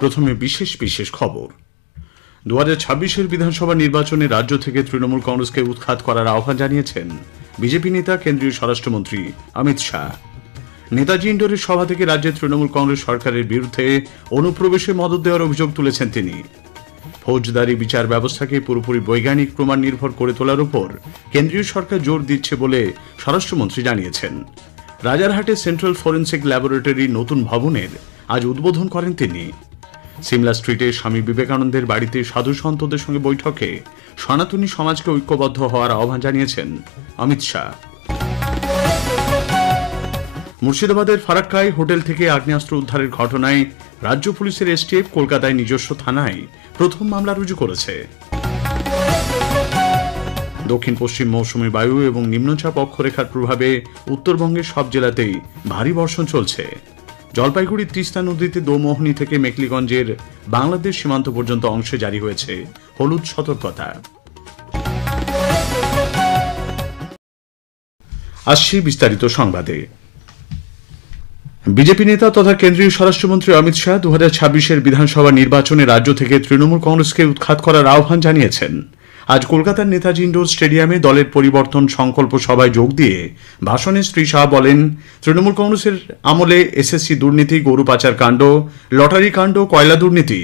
প্রথমে বিশেষ খবর। 2026-এর বিধানসভা নির্বাচনে রাজ্য থেকে তৃণমূল কংগ্রেসকে উৎখাত করার আহ্বান জানিয়েছেন বিজেপি নেতা কেন্দ্রীয় স্বরাষ্ট্রমন্ত্রী অমিত শাহ। নেতাজি ইন্ডোরের সভা থেকে রাজ্যের তৃণমূল কংগ্রেস সরকারের বিরুদ্ধে অনুপ্রবেশে মদত দেওয়ার অভিযোগ তুলেছেন তিনি। ফৌজদারি বিচার ব্যবস্থাকে পুরোপুরি বৈজ্ঞানিক প্রমাণ নির্ভর করে তোলার উপর কেন্দ্রীয় সরকার জোর দিচ্ছে বলে স্বরাষ্ট্রমন্ত্রী জানিয়েছেন। রাজারহাটে সেন্ট্রাল ফরেন্সিক ল্যাবরেটরি নতুন ভবনের আজ উদ্বোধন করেন তিনি। সিমলা স্ট্রিটে স্বামী বিবেকানন্দের বাড়িতে সাধু সন্তদের সঙ্গে বৈঠকে সনাতনী সমাজকে ঐক্যবদ্ধ হওয়ার আহ্বান জানিয়েছেন অমিত শাহ। মুর্শিদাবাদের ফারাক্কায় হোটেল থেকে আগ্নেয়াস্ত্র উদ্ধারের ঘটনায় রাজ্য পুলিশের এসটিএফ কলকাতায় নিজস্ব থানায় প্রথম মামলা রুজু করেছে। দক্ষিণ পশ্চিম মৌসুমী বায়ু এবং নিম্নচাপ অক্ষরেখার প্রভাবে উত্তরবঙ্গের সব জেলাতেই ভারী বর্ষণ চলছে। জলপাইগুড়ির তিস্তা নদীতে দোমোহনী থেকে মেখলিগঞ্জের বাংলাদেশ সীমান্ত পর্যন্ত অংশে জারি হয়েছে হলুদ সতর্কতা। আসছি বিস্তারিত সংবাদে। বিজেপি নেতা তথা কেন্দ্রীয় স্বরাষ্ট্রমন্ত্রী অমিত শাহ 2026-এর বিধানসভা নির্বাচনে রাজ্য থেকে তৃণমূল কংগ্রেসকে উৎখাত করার আহ্বান জানিয়েছেন। আজ কলকাতার নেতাজি ইন্ডোর স্টেডিয়ামে দলের পরিবর্তন সংকল্প সভায় যোগ দিয়ে ভাষণে শ্রী শাহ বলেন, তৃণমূল কংগ্রেসের আমলে এসএসসি দুর্নীতি, গরু পাচার কাণ্ড, লটারি কাণ্ড, কয়লা দুর্নীতি,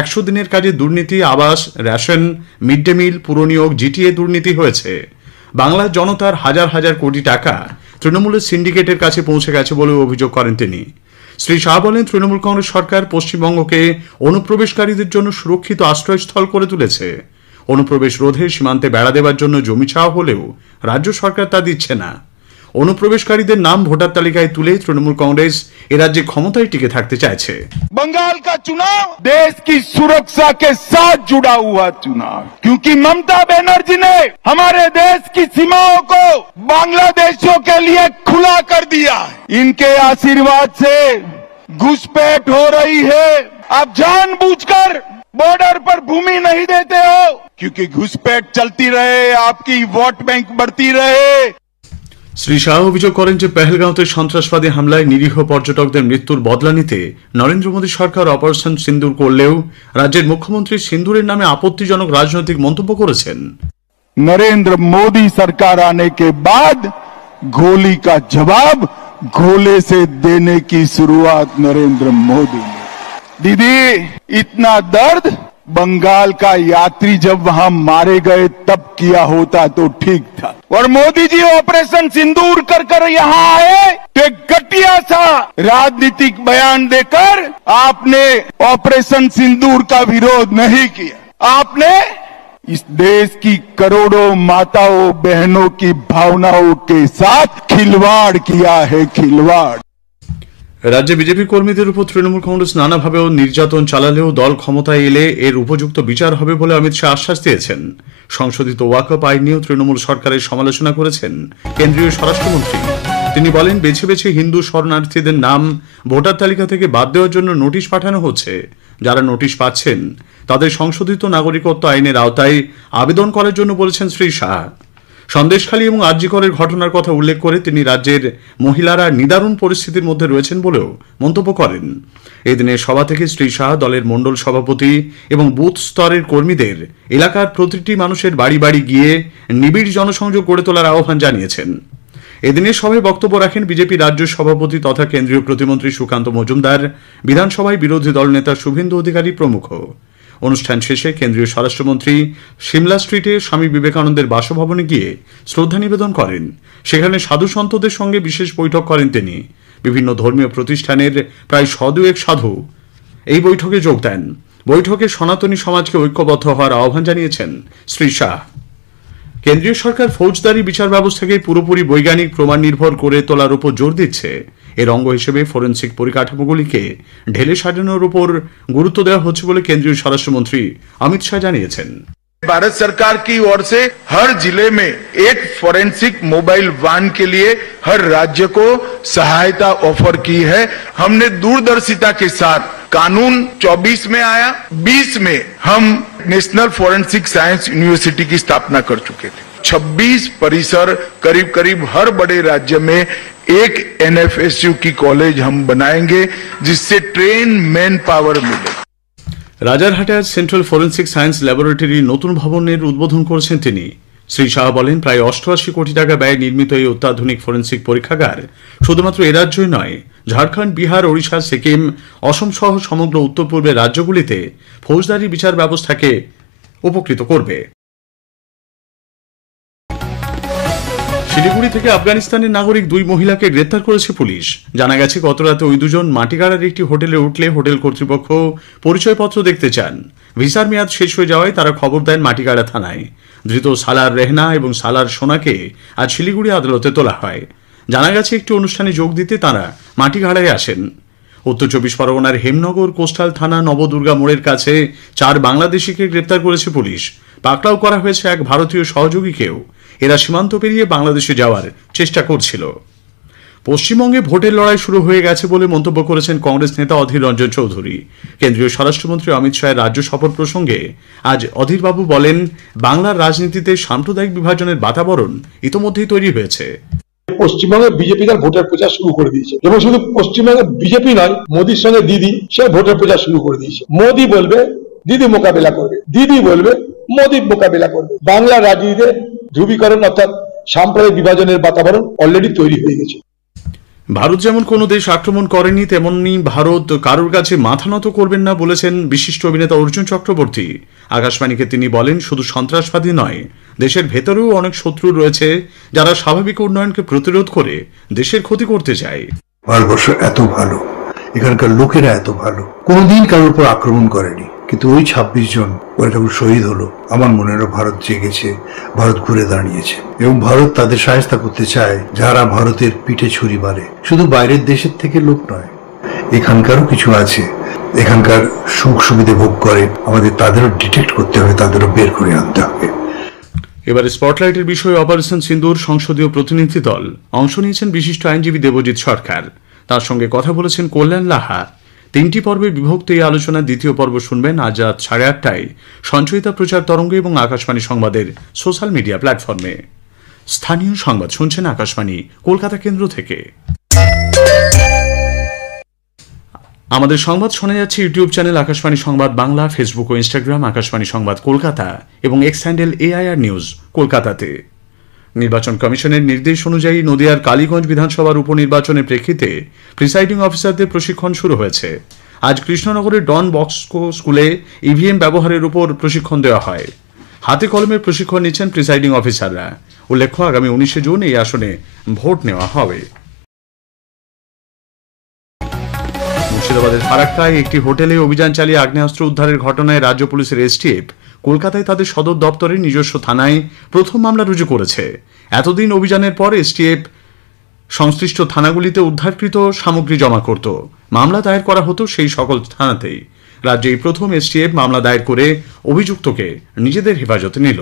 100 দিনের কাজে দুর্নীতি, আবাস, রেশন, মিড ডে মিল, পুরনিয়োগ, জিটিএ দুর্নীতি হয়েছে। বাংলার জনতার হাজার হাজার কোটি টাকা তৃণমূলের সিন্ডিকেটের কাছে পৌঁছে গেছে বলে অভিযোগ করেন তিনি। শ্রী শাহ বলেন, তৃণমূল কংগ্রেস সরকার পশ্চিমবঙ্গকে অনুপ্রবেশকারীদের জন্য সুরক্ষিত আশ্রয়স্থল করে তুলেছে। অনুপ্রবেশ রোধে সীমান্তে বেড়া দেওয়ার জন্য জমি চাওয়া হলেও রাজ্য সরকার তা দিচ্ছে না। অনুপ্রবেশকারীদের নাম ভোটার তালিকায় তুলে তৃণমূল কংগ্রেস এ রাজ্যে ক্ষমতায় টিকে থাকতে চাইছে। बंगाल का चुनाव देश की सुरक्षा के साथ जुड़ा हुआ चुनाव, क्योंकि ममता बनर्जी ने हमारे देश की सीमाओं को बांग्लादेशियों के लिए खुला कर दिया। इनके आशीर्वाद से घुसपैठ हो रही है। आप जानबूझकर बॉर्डर पर भूमि नहीं देते हो, क्योंकि घुसपैठ चलती रहे, आपकी वोट बैंक बढ़ती रहे। শ্রী শাহ অভিযোগ করেন যে পেহেলগাঁওতে সন্ত্রাসবাদী হামলায় নিরীহ পর্যটকদের মৃত্যুর বদলা নিতে নরেন্দ্র মোদী সরকার অপারেশন সিন্দুর করলেও রাজ্যের মুখ্যমন্ত্রী সিন্দুরের নামে আপত্তিজনক রাজনৈতিক মন্তব্য করেছেন। नरेंद्र मोदी सरकार आने के बाद गोली का जवाब गोले से देने की शुरुआत नरेंद्र मोदी ने। दीदी, इतना दर्द बंगाल का यात्री जब वहां मारे गए तब किया होता तो ठीक था। और मोदी जी ऑपरेशन सिंदूर कर यहाँ आए तो एक घटिया सा राजनीतिक बयान देकर आपने ऑपरेशन सिंदूर का विरोध नहीं किया। आपने इस देश की करोड़ों माताओं बहनों की भावनाओं के साथ खिलवाड़ किया है, खिलवाड़। রাজ্যে বিজেপি কর্মীদের উপর তৃণমূল কংগ্রেস নানাভাবেও নির্যাতন চালালেও দল ক্ষমতায় এলে এর উপযুক্ত বিচার হবে বলে অমিত শাহ আশ্বাস দিয়েছেন। সংশোধিত ওয়াকফ আইন নিয়েও তৃণমূল সরকারের সমালোচনা করেছেন কেন্দ্রীয় স্বরাষ্ট্রমন্ত্রী। তিনি বলেন, বেছে বেছে হিন্দু শরণার্থীদের নাম ভোটার তালিকা থেকে বাদ দেওয়ার জন্য নোটিশ পাঠানো হচ্ছে। যারা নোটিশ পাচ্ছেন তাদের সংশোধিত নাগরিকত্ব আইনের আওতায় আবেদন করার জন্য বলেছেন শ্রী শাহ। সন্দেশখালী এবং আরজিকরের ঘটনার কথা উল্লেখ করে তিনি রাজ্যের মহিলারা নিদারুণ পরিস্থিতির মধ্যে রয়েছেন বলেও মন্তব্য করেন। এদিনের সভা থেকে শ্রী শাহ দলের মণ্ডল সভাপতি এবং বুথ স্তরের কর্মীদের এলাকার প্রতিটি মানুষের বাড়ি বাড়ি গিয়ে নিবিড় জনসংযোগ গড়ে তোলার আহ্বান জানিয়েছেন। এদিনের সভায় বক্তব্য রাখেন বিজেপি রাজ্য সভাপতি তথা কেন্দ্রীয় প্রতিমন্ত্রী সুকান্ত মজুমদার, বিধানসভায় বিরোধী দল নেতা শুভেন্দু অধিকারী প্রমুখ। অনুষ্ঠান শেষে কেন্দ্রীয় স্বরাষ্ট্রমন্ত্রী সিমলা স্ট্রিটে স্বামী বিবেকানন্দের বাসভবনে গিয়ে শ্রদ্ধা নিবেদন করেন। সেখানে সাধু সন্তদের সঙ্গে বিশেষ বৈঠক করেন তিনি। বিভিন্ন ধর্মীয় প্রতিষ্ঠানের প্রায় 100 সাধু এই বৈঠকে যোগ দেন। বৈঠকে সনাতনী সমাজকে ঐক্যবদ্ধ হওয়ার আহ্বান জানিয়েছেন শ্রী শাহ। কেন্দ্রীয় সরকার ফৌজদারি বিচার ব্যবস্থাকে পুরোপুরি বৈজ্ঞানিক প্রমাণ নির্ভর করে তোলার উপর জোর দিচ্ছে। এর অঙ্গ হিসেবে ফরেন্সিক পরিকাঠামোগুলিকে ঢেলে সাজানোর উপর গুরুত্ব দেওয়া হচ্ছে বলে কেন্দ্রীয় স্বরাষ্ট্রমন্ত্রী অমিত শাহ জানিয়েছেন। भारत सरकार की ओर से हर जिले में एक फोरेंसिक मोबाइल वान के लिए हर राज्य को सहायता ऑफर की है। हमने दूरदर्शिता के साथ कानून 24 में आया, 20 में हम नेशनल फोरेंसिक साइंस यूनिवर्सिटी की स्थापना कर चुके थे। 26 परिसर करीब करीब हर बड़े राज्य में एक एनएफएसयू की कॉलेज हम बनाएंगे, जिससे ट्रेन मैन पावर मिले। রাজারহাটে আজ সেন্ট্রাল ফরেন্সিক সায়েন্স ল্যাবরেটরির নতুন ভবনের উদ্বোধন করেছেন তিনি। শ্রী শাহ বলেন, প্রায় 88 কোটি টাকা ব্যয়ে নির্মিত এই অত্যাধুনিক ফরেন্সিক পরীক্ষাগার শুধুমাত্র এ রাজ্যই নয়, ঝাড়খণ্ড, বিহার, ওড়িশা, সিকিম, অসম সহ সমগ্র উত্তর পূর্বের রাজ্যগুলিতে ফৌজদারি বিচার ব্যবস্থাকে উপকৃত করবে। শিলিগুড়ি থেকে আফগানিস্তানের নাগরিক 2 মহিলাকে গ্রেপ্তার করেছে পুলিশ। জানা গেছে, গতরাতে ওই দুজন মাটিগাড়ার একটি হোটেলে উঠলে হোটেল কর্তৃপক্ষ পরিচয়পত্র দেখতে চান। ভিসার মেয়াদ শেষ হয়ে যাওয়ায় তারা খবর দেন মাটিগাড়া থানায়। ধৃত সালার রেহনা এবং সালার সোনাকে আজ শিলিগুড়ি আদালতে তোলা হয়। জানা গেছে, একটি অনুষ্ঠানে যোগ দিতে তারা মাটিগাড়ায় আসেন। উত্তর 24 পরগনার হেমনগর কোস্টাল থানা নবদুর্গা মোড়ের কাছে 4 বাংলাদেশিকে গ্রেপ্তার করেছে পুলিশ। পাকড়াও করা হয়েছে এক ভারতীয় সহযোগীকেও। এরা সীমান্ত পেরিয়ে বাংলাদেশে যাওয়ার চেষ্টা করছিল। পশ্চিমবঙ্গে ভোটের লড়াই শুরু হয়ে গেছে বলে মন্তব্য করেছেন কংগ্রেস নেতা অধীর রঞ্জন চৌধুরী। কেন্দ্রীয় স্বরাষ্ট্রমন্ত্রী অমিত শাহের রাজ্য সফর প্রসঙ্গে আজ অধীরবাবু বলেন, বাংলার রাজনীতিতে সাম্প্রদায়িক বিভাজনের বাতাবরণ ইতোমধ্যেই তৈরি হয়েছে। পশ্চিমবঙ্গে বিজেপি তার ভোটের প্রচার শুরু করে দিয়েছে এবং শুধু পশ্চিমবঙ্গে বিজেপি নয়, মোদির সঙ্গে দিদি সে ভোটের প্রচার শুরু করে দিয়েছে। মোদি বলবে দিদি মোকাবেলা করবে, দিদি বলবে মোদি মোকাবেলা করবে। বাংলার রাজনীতিতে ধ্রুবীকরণ অর্থাৎ সাম্প্রদায়িক বিভাজনের বাতাবরণ অলরেডি তৈরি হয়ে গেছে। ভারত যেমন কোনো দেশ আক্রমণ করেনি, তেমনি ভারত কারোর কাছে মাথা নত করবেন না বলেছেন বিশিষ্ট অভিনেতা অর্জুন চক্রবর্তী। আকাশবাণীকে তিনি বলেন, শুধু সন্ত্রাসবাদী নয়, দেশের ভেতরেও অনেক শত্রু রয়েছে যারা স্বাভাবিক উন্নয়নকে প্রতিরোধ করে দেশের ক্ষতি করতে চায়। ভারতবর্ষ এত ভালো, এখানকার লোকেরা এত ভালো, কোনোদিন কারোর উপর আক্রমণ করেনি, কিন্তু ওই 26 জন ওরা যখন শহীদ হলো, আমার মনে হলো ভারত জেগেছে, ভারত ঘুরে দাঁড়িয়েছে এবং ভারত তাদের সহায়তা করতে চায় যারা ভারতের পিঠে ছুরি মারে। শুধু বাইরের দেশের থেকে লোক নয়, এখানকারও কিছু আছে, এখানকার সুখ সুবিধে ভোগ করে, আমাদের তাদেরও ডিটেক্ট করতে হবে, তাদেরও বের করে আনতে হবে। এবারে স্পটলাইটের বিষয়ে অপারেশন সিন্দুর সংসদীয় প্রতিনিধি দল অংশ নিয়েছেন বিশিষ্ট আইনজীবী দেবজিৎ সরকার। তার সঙ্গে কথা বলেছেন কল্যাণ লাহা। 3টি পর্বে বিভক্ত এই আলোচনার দ্বিতীয় পর্ব শুনবেন আজ রাত 8:30টায় সঞ্চয়িতা প্রচার তরঙ্গে এবং আকাশবাণী সংবাদের সোশ্যাল মিডিয়া প্ল্যাটফর্মে। স্থানীয় সংবাদ শুনছেন আকাশবাণী কলকাতা কেন্দ্র থেকে। আমাদের সংবাদ শোনা যাচ্ছে ইউটিউব চ্যানেল আকাশবাণী সংবাদ বাংলা, ফেসবুক ও ইনস্টাগ্রাম আকাশবাণী সংবাদ কলকাতা এবং এক্স হ্যান্ডেল AIR নিউজ কলকাতাতে। নির্বাচন কমিশনের নির্দেশ অনুযায়ী নদিয়ার কালীগঞ্জ বিধানসভার উপনির্বাচনের প্রেক্ষিতে প্রিসাইডিং অফিসারদের প্রশিক্ষণ শুরু হয়েছে। আজ কৃষ্ণনগরের ডন বস্কো স্কুলে EVM ব্যবহারের উপর প্রশিক্ষণ দেওয়া হয়। হাতে কলমে প্রশিক্ষণ নিচ্ছেন প্রিসাইডিং অফিসাররা। উল্লেখ্য, আগামী 19শে জুন এই আসনে ভোট নেওয়া হবে। মুর্শিদাবাদের ফারাক্কায় একটি হোটেলে অভিযান চালিয়ে আগ্নেয়াস্ত্র উদ্ধারের ঘটনায় রাজ্য পুলিশের STF কলকাতায় তাদের সদর দপ্তরে নিজস্ব থানায় প্রথম মামলা রুজু করেছে। এতদিন অভিযানের পর STF সংশ্লিষ্ট থানাগুলিতে উদ্ধারকৃত সামগ্রী জমা করত। মামলা দায়ের করা হতো সেই সকল থানাতেই। রাজ্যে এই প্রথম STF মামলা দায়ের করে অভিযুক্তকে নিজেদের হেফাজতে নিল।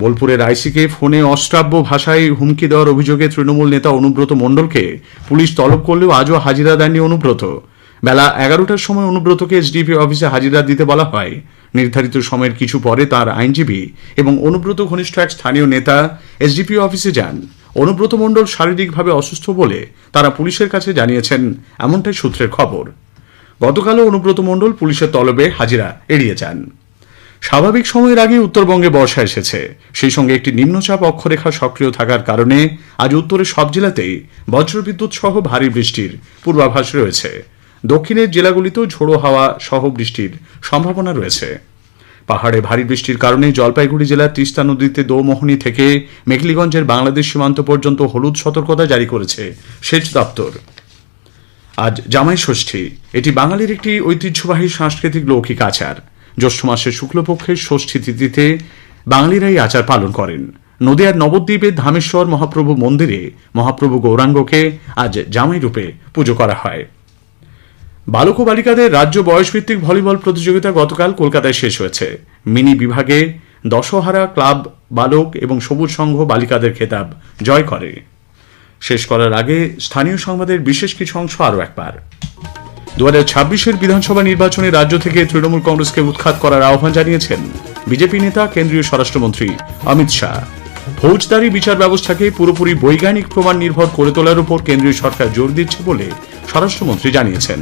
বোলপুরের আইসিকে ফোনে অশ্রাব্য ভাষায় হুমকি দেওয়ার অভিযোগে তৃণমূল নেতা অনুব্রত মণ্ডলকে পুলিশ তলব করলেও আজও হাজিরা দেননি অনুব্রত। বেলা 11টার সময় অনুব্রতকে SDPI অফিসে হাজিরা দিতে বলা হয়। নির্ধারিত সময়ের কিছু পরে তার আইনজীবী এবং অনুব্রত ঘনিষ্ঠ এক স্থানীয় নেতা SDPI অফিসে যান। অনুব্রত মণ্ডল শারীরিকভাবে অসুস্থ বলে তারা পুলিশের কাছে জানিয়েছেন, এমনটাই সূত্রের খবর। গতকালও অনুব্রত মণ্ডল পুলিশের তলবে হাজিরা এড়িয়ে যান। স্বাভাবিক সময়ের আগে উত্তরবঙ্গে বর্ষা এসেছে। সেই সঙ্গে একটি নিম্নচাপ অক্ষরেখা সক্রিয় থাকার কারণে আজ উত্তরের সব জেলাতেই বজ্রবিদ্যুৎ সহ ভারী বৃষ্টির পূর্বাভাস রয়েছে। দক্ষিণের জেলাগুলিতেও ঝোড়ো হাওয়া সহ বৃষ্টির সম্ভাবনা রয়েছে। পাহাড়ে ভারী বৃষ্টির কারণে জলপাইগুড়ি জেলার তিস্তা নদীতে দোমোহনী থেকে মেঘলিগঞ্জের বাংলাদেশ সীমান্ত পর্যন্ত হলুদ সতর্কতা জারি করেছে সেচ দপ্তর। আজ জামাই ষষ্ঠী। এটি বাঙালির একটি ঐতিহ্যবাহী সাংস্কৃতিক লৌকিক আচার। জ্যৈষ্ঠ মাসের শুক্লপক্ষের ষষ্ঠী তিথিতে বাঙালিরাই আচার পালন করেন। নদিয়ার নবদ্বীপের ধামেশ্বর মহাপ্রভু মন্দিরে মহাপ্রভু গৌরাঙ্গকে আজ জামাই রূপে পুজো করা হয়। বালক ও বালিকাদের রাজ্য বয়সভিত্তিক ভলিবল প্রতিযোগিতা গতকাল কলকাতায় শেষ হয়েছে। মিনি বিভাগে দশহারা ক্লাব বালক এবং সবুজ সংঘ বালিকাদের খেতাব জয় করে। শেষ করার আগে স্থানীয় সংবাদের বিশেষ কিছু অংশ আরও একবার। 2026-এর বিধানসভা নির্বাচনে রাজ্য থেকে তৃণমূল কংগ্রেসকে উৎখাত করার আহ্বান জানিয়েছেন বিজেপি নেতা কেন্দ্রীয় স্বরাষ্ট্রমন্ত্রী অমিত শাহ। ফৌজদারি বিচার ব্যবস্থাকে পুরোপুরি বৈজ্ঞানিক প্রমাণ নির্ভর করে তোলার উপর কেন্দ্রীয় সরকার জোর দিচ্ছে বলে স্বরাষ্ট্রমন্ত্রী জানিয়েছেন।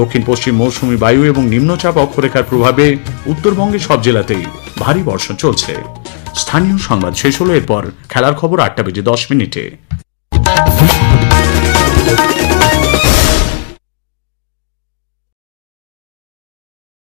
দক্ষিণ পশ্চিম মৌসুমী বায়ু এবং নিম্নচাপ অক্ষরেখার প্রভাবে উত্তরবঙ্গের সব জেলাতেই ভারী বর্ষণ চলছে। স্থানীয় সংবাদ শেষ হলো, এরপর খেলার খবর 8টা বেজে 10 মিনিটে।